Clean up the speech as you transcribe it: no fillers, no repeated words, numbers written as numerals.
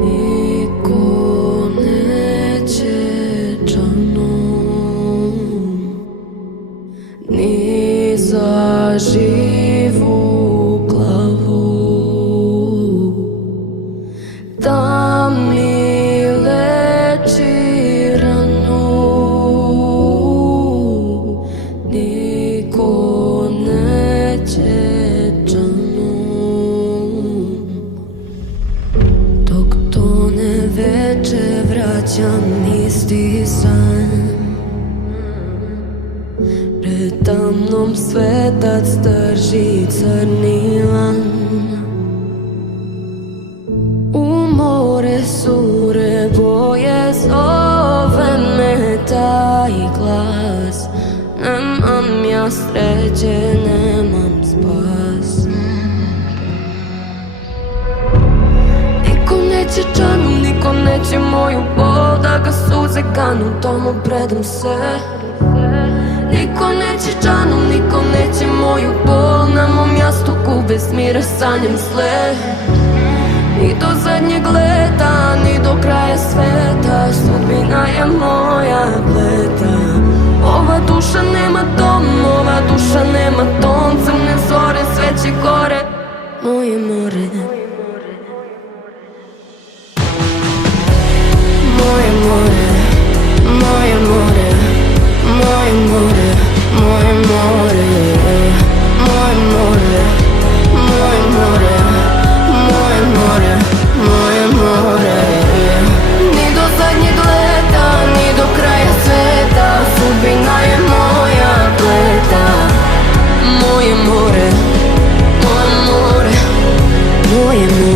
Niko neće džanom, ni za živu glavu, da mi leči ranu. Niko neće džanom, dok tone veče vraćam isti san. Predamnom svetac drži crni lan. U more sure boje zove me taj glas. Nemam ja sreće, nemam spas. Niko neće džanu, niko neće moju bol, da ga suze ganu, tomu predam se. Niko neće džanu, niko neće moju bol, na mom jastuku bez mira sanjam sled. Ni do zadnjeg leta, ni do kraja sveta, sudbina je moja pleta. Ova duša nema dom, ova duša nema ton, crne zore, sveće gore, moje more. Moje more, moje more, moje more, moje more, moje more, moje more, moje more, moje more. Ni do zadnjeg leta, ni do kraja sveta, sudbina je moja pleta. Moje more, moje more, moje more.